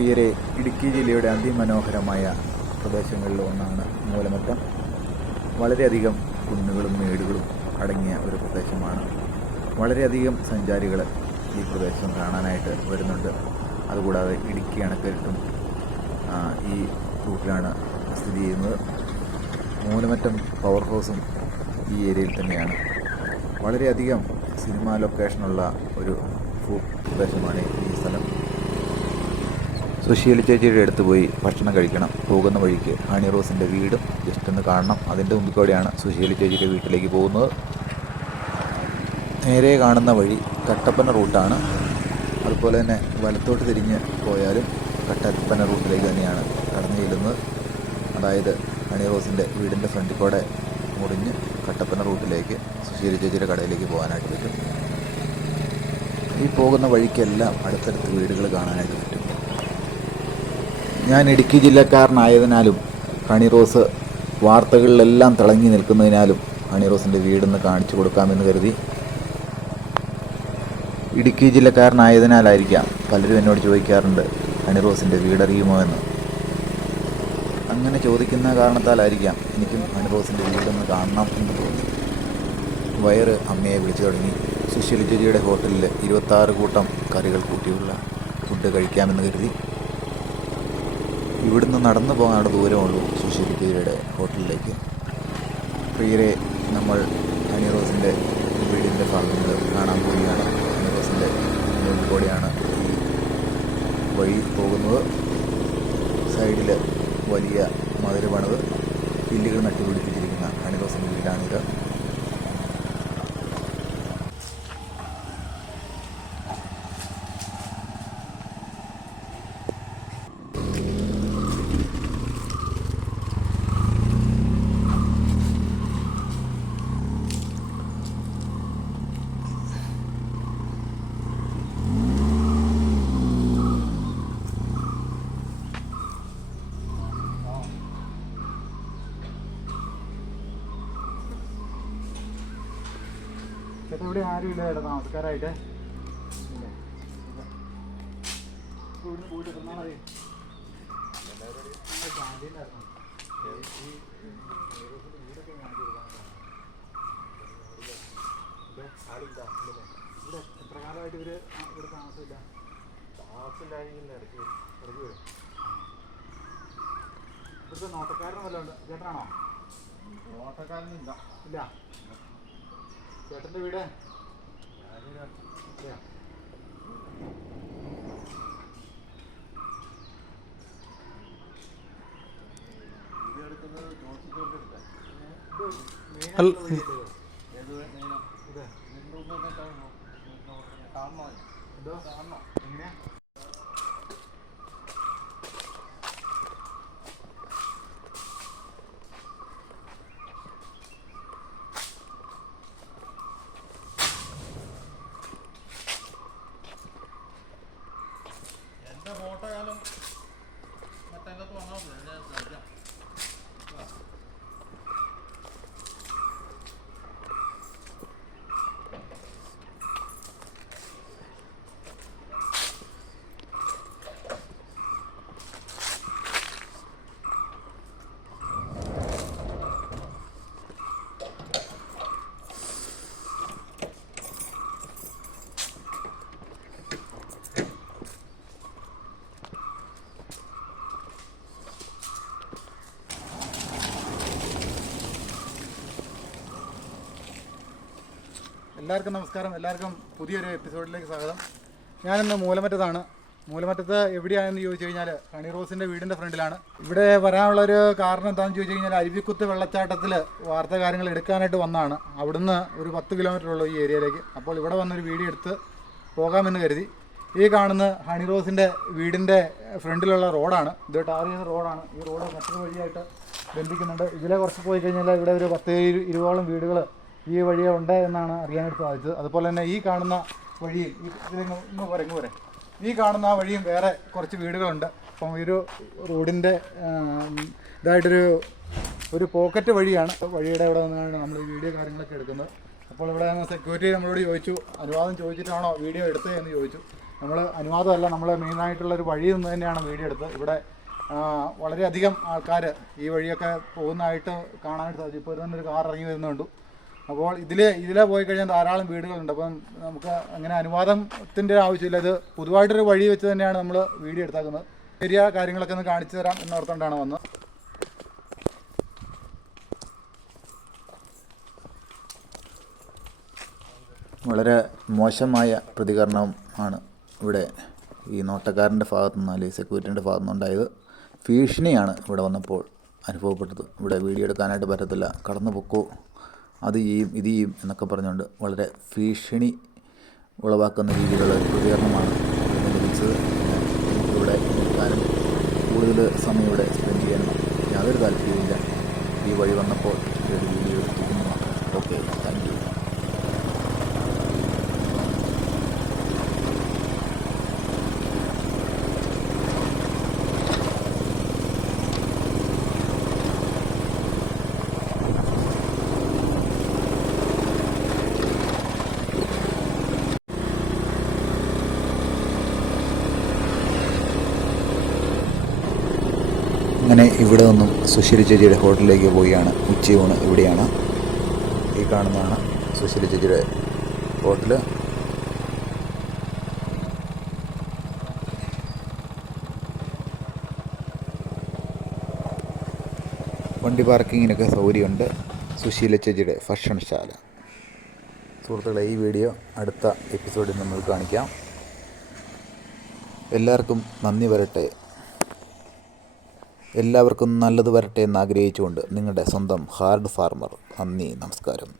പ്രിയരെ, ഇടുക്കി ജില്ലയുടെ അതിമനോഹരമായ പ്രദേശങ്ങളിൽ ഒന്നാണ് മൂലമറ്റം. വളരെയധികം കുന്നുകളും മേടുകളും അടങ്ങിയ ഒരു പ്രദേശമാണ്. വളരെയധികം സഞ്ചാരികൾ ഈ പ്രദേശം കാണാനായിട്ട് വരുന്നുണ്ട്. അതുകൂടാതെ ഇടുക്കി അണക്കെട്ടും ഈ റൂട്ടിലാണ് സ്ഥിതി ചെയ്യുന്നത്. മൂലമറ്റം പവർ ഹൗസും ഈ ഏരിയയിൽ തന്നെയാണ്. വളരെയധികം സിനിമാ ലൊക്കേഷനുള്ള ഒരു പ്രദേശമാണ് ഈ സ്ഥലം. സുശീല ചേച്ചിയുടെ അടുത്ത് പോയി ഭക്ഷണം കഴിക്കണം. പോകുന്ന വഴിക്ക് ഹണി റോസിൻ്റെ വീടും ജസ്റ്റ് ഒന്ന് കാണണം. അതിൻ്റെ മുമ്പിൽ കൂടെയാണ് സുശീല ചേച്ചിയുടെ വീട്ടിലേക്ക് പോകുന്നത്. നേരെ കാണുന്ന വഴി കട്ടപ്പന റൂട്ടാണ്. അതുപോലെ തന്നെ വലത്തോട്ട് തിരിഞ്ഞ് പോയാലും കട്ടപ്പന റൂട്ടിലേക്ക് തന്നെയാണ് കടന്നു ചെല്ലുന്നത്. അതായത് ഹണി റോസിൻ്റെ വീടിൻ്റെ ഫ്രണ്ടിൽ കൂടെ മുറിഞ്ഞ് കട്ടപ്പന റൂട്ടിലേക്ക് സുശീല ചേച്ചിയുടെ കടയിലേക്ക് പോകാനായിട്ട് പറ്റും. ഈ പോകുന്ന വഴിക്കെല്ലാം അടുത്തടുത്ത് വീടുകൾ കാണാനായിട്ട് പറ്റും. ഞാൻ ഇടുക്കി ജില്ലക്കാരനായതിനാലും ഹണി റോസ് വാർത്തകളിലെല്ലാം തിളങ്ങി നിൽക്കുന്നതിനാലും ഹണി റോസിൻ്റെ വീടൊന്ന് കാണിച്ചു കൊടുക്കാമെന്ന് കരുതി. ഇടുക്കി ജില്ലക്കാരനായതിനാലായിരിക്കാം പലരും എന്നോട് ചോദിക്കാറുണ്ട് ഹണി റോസിൻ്റെ വീടറിയുമോ എന്ന്. അങ്ങനെ ചോദിക്കുന്ന കാരണത്താലായിരിക്കാം എനിക്കും ഹണി റോസിൻ്റെ വീടൊന്ന് കാണണം എന്ന് തോന്നി. വയറ് അമ്മയെ വിളിച്ചു തുടങ്ങി. സുശീല ചേച്ചിയുടെ ഹോട്ടലിൽ 26 കൂട്ടം കറികൾ കൂട്ടിയുള്ള ഫുഡ് കഴിക്കാമെന്ന് കരുതി. ഇവിടുന്ന് നടന്നു പോകാനുള്ള ദൂരമുള്ളൂ സുശീല ചേച്ചിയുടെ ഹോട്ടലിലേക്ക്. പ്രിയരെ, നമ്മൾ ഹണി റോസിൻ്റെ വീടിൻ്റെ ഭാഗങ്ങൾ കാണാൻ പോവുകയാണ്. ഹണി റോസിൻ്റെ കൂടെയാണ് ഈ വഴി പോകുന്നത്. സൈഡിൽ വലിയ മതിൽ പണിത് പുല്ലുകൾ നട്ടുപിടിപ്പിച്ചിരിക്കുന്ന ഹണി റോസിൻ്റെ വീടാണിത്. ചേട്ടാ, ഇവിടെ ആരും ഇല്ല ചേട്ടാ താമസക്കാരായിട്ട്. പോയിട്ട് തന്നാൽ മതി. വീടൊക്കെ കാണിച്ചു ഇവിടെ എത്ര കാലമായിട്ട് ഇവിടെ താമസമില്ല? താമസമില്ലായിരിക്കില്ല, ഇടയ്ക്ക് വരും. ഇവിടുത്തെ നോട്ടക്കാരനും വല്ലതും ഉണ്ട്? ചേട്ടനാണോ? നോട്ടക്കാരനില്ല. ഇല്ല. ചേട്ടൻ്റെ വീട് എങ്ങനെയാ? ഫോട്ടോകാലം മറ്റേകത്ത് വന്നാൽ കഴിക്കാം. എല്ലാവർക്കും നമസ്കാരം. എല്ലാവർക്കും പുതിയൊരു എപ്പിസോഡിലേക്ക് സ്വാഗതം. ഞാനിന്ന് മൂലമറ്റത്താണ്. മൂലമറ്റത്ത് എവിടെയാണെന്ന് ചോദിച്ചു കഴിഞ്ഞാൽ ഹണി റോസിൻ്റെ വീടിൻ്റെ ഫ്രണ്ടിലാണ്. ഇവിടെ വരാനുള്ളൊരു കാരണം എന്താണെന്ന് ചോദിച്ചു കഴിഞ്ഞാൽ അരുവിക്കുത്ത് വെള്ളച്ചാട്ടത്തിൽ വാർത്താ കാര്യങ്ങൾ എടുക്കാനായിട്ട് വന്നതാണ്. അവിടുന്ന് ഒരു 10 കിലോമീറ്റർ ഉള്ളൂ ഈ ഏരിയയിലേക്ക്. അപ്പോൾ ഇവിടെ വന്നൊരു വീഡിയോ എടുത്ത് പോകാമെന്ന് കരുതി. ഈ കാണുന്ന ഹണി റോസിൻ്റെ വീടിൻ്റെ ഫ്രണ്ടിലുള്ള റോഡാണ്. ഇത് ടാർ ചെയ്യുന്ന റോഡാണ്. ഈ റോഡ് മറ്റൊരു വഴിയായിട്ട് ബന്ധിക്കുന്നുണ്ട്. ഇതിലെ കുറച്ച് പോയി കഴിഞ്ഞാൽ ഇവിടെ ഒരു 10-20ഓളം വീടുകൾ ഈ വഴിയെ ഉണ്ട് എന്നാണ് അറിയാനായിട്ട് സാധിച്ചത്. അതുപോലെ തന്നെ ഈ കാണുന്ന വഴിയിൽ ഇന്ന് പോരെ ഈ കാണുന്ന ആ വഴിയും വേറെ കുറച്ച് വീടുകളുണ്ട്. അപ്പം ഈ ഒരു റോഡിൻ്റെ ഇതായിട്ടൊരു പോക്കറ്റ് വഴിയാണ്. വഴിയുടെ അവിടെ നിന്നാണ് നമ്മൾ ഈ വീഡിയോ കാര്യങ്ങളൊക്കെ എടുക്കുന്നത്. അപ്പോൾ ഇവിടെ സെക്യൂരിറ്റി നമ്മളോട് ചോദിച്ചു, അനുവാദം ചോദിച്ചിട്ടാണോ വീഡിയോ എടുത്തത് എന്ന് ചോദിച്ചു. നമ്മൾ അനുവാദമല്ല, നമ്മൾ മെയിനായിട്ടുള്ളൊരു വഴി നിന്ന് തന്നെയാണ് വീഡിയോ എടുത്തത്. ഇവിടെ വളരെയധികം ആൾക്കാർ ഈ വഴിയൊക്കെ പോകുന്നതായിട്ട് കാണാനായിട്ട് സാധിച്ചു. ഇപ്പോൾ തന്നെ ഒരു കാർ ഇറങ്ങി വരുന്നുണ്ട്. അപ്പോൾ ഇതിലെ പോയി കഴിഞ്ഞാൽ ധാരാളം വീടുകളുണ്ട്. അപ്പം നമുക്ക് അങ്ങനെ അനുവാദത്തിൻ്റെ ആവശ്യമില്ല. ഇത് പൊതുവായിട്ടൊരു വഴി വെച്ച് തന്നെയാണ് നമ്മൾ വീഡിയോ എടുത്താക്കുന്നത്. ശരിയായ കാര്യങ്ങളൊക്കെ ഒന്ന് കാണിച്ചു തരാം എന്നോർത്തുകൊണ്ടാണ് വന്നത്. വളരെ മോശമായ പ്രതികരണം ആണ് ഇവിടെ ഈ നോട്ടക്കാരൻ്റെ ഭാഗത്തു നിന്ന് അല്ലെങ്കിൽ സെക്യൂരിറ്റിൻ്റെ ഭാഗത്തു നിന്നുണ്ടായത്. ഭീഷണിയാണ് ഇവിടെ വന്നപ്പോൾ അനുഭവപ്പെട്ടത്. ഇവിടെ വീഡിയോ എടുക്കാനായിട്ട് പറ്റത്തില്ല, കടന്നു പൊക്കോ, അത് ചെയ്യും ഇത് ചെയ്യും എന്നൊക്കെ പറഞ്ഞുകൊണ്ട് വളരെ ഭീഷണി ഉളവാക്കുന്ന രീതിയിലുള്ള ഒരു പ്രതികരണമാണ് ലഭിച്ചത്. എനിക്കിവിടെ നിൽക്കാനും കൂടുതൽ സമയം ഇവിടെ സ്പെൻഡ് ചെയ്യാനും യാതൊരു താല്പര്യമില്ല. ഈ വഴി വന്നപ്പോൾ ഒരു വീഡിയോ എടുത്തിരിക്കുന്നു മാത്രം. Okay, thank you. അങ്ങനെ ഇവിടെ നിന്നും സുശീല ചേച്ചിയുടെ ഹോട്ടലിലേക്ക് പോവുകയാണ്. ഉച്ചയൂണ് ഇവിടെയാണ്. ഈ കാണുന്നതാണ് സുശീല ചേച്ചിയുടെ ഹോട്ടൽ. വണ്ടി പാർക്കിങ്ങിനൊക്കെ സൗകര്യമുണ്ട്. സുശീല ചേച്ചിയുടെ ഭക്ഷണശാല. സുഹൃത്തുക്കളെ, ഈ വീഡിയോ അടുത്ത എപ്പിസോഡിൽ നമ്മൾ കാണിക്കാം. എല്ലാവർക്കും നന്ദി വരട്ടെ. എല്ലാവർക്കും നല്ലത് വരട്ടെ എന്നാഗ്രഹിച്ചുകൊണ്ട് നിങ്ങളുടെ സ്വന്തം ഹാർഡ് ഫാർമർ. നന്ദി, നമസ്കാരം.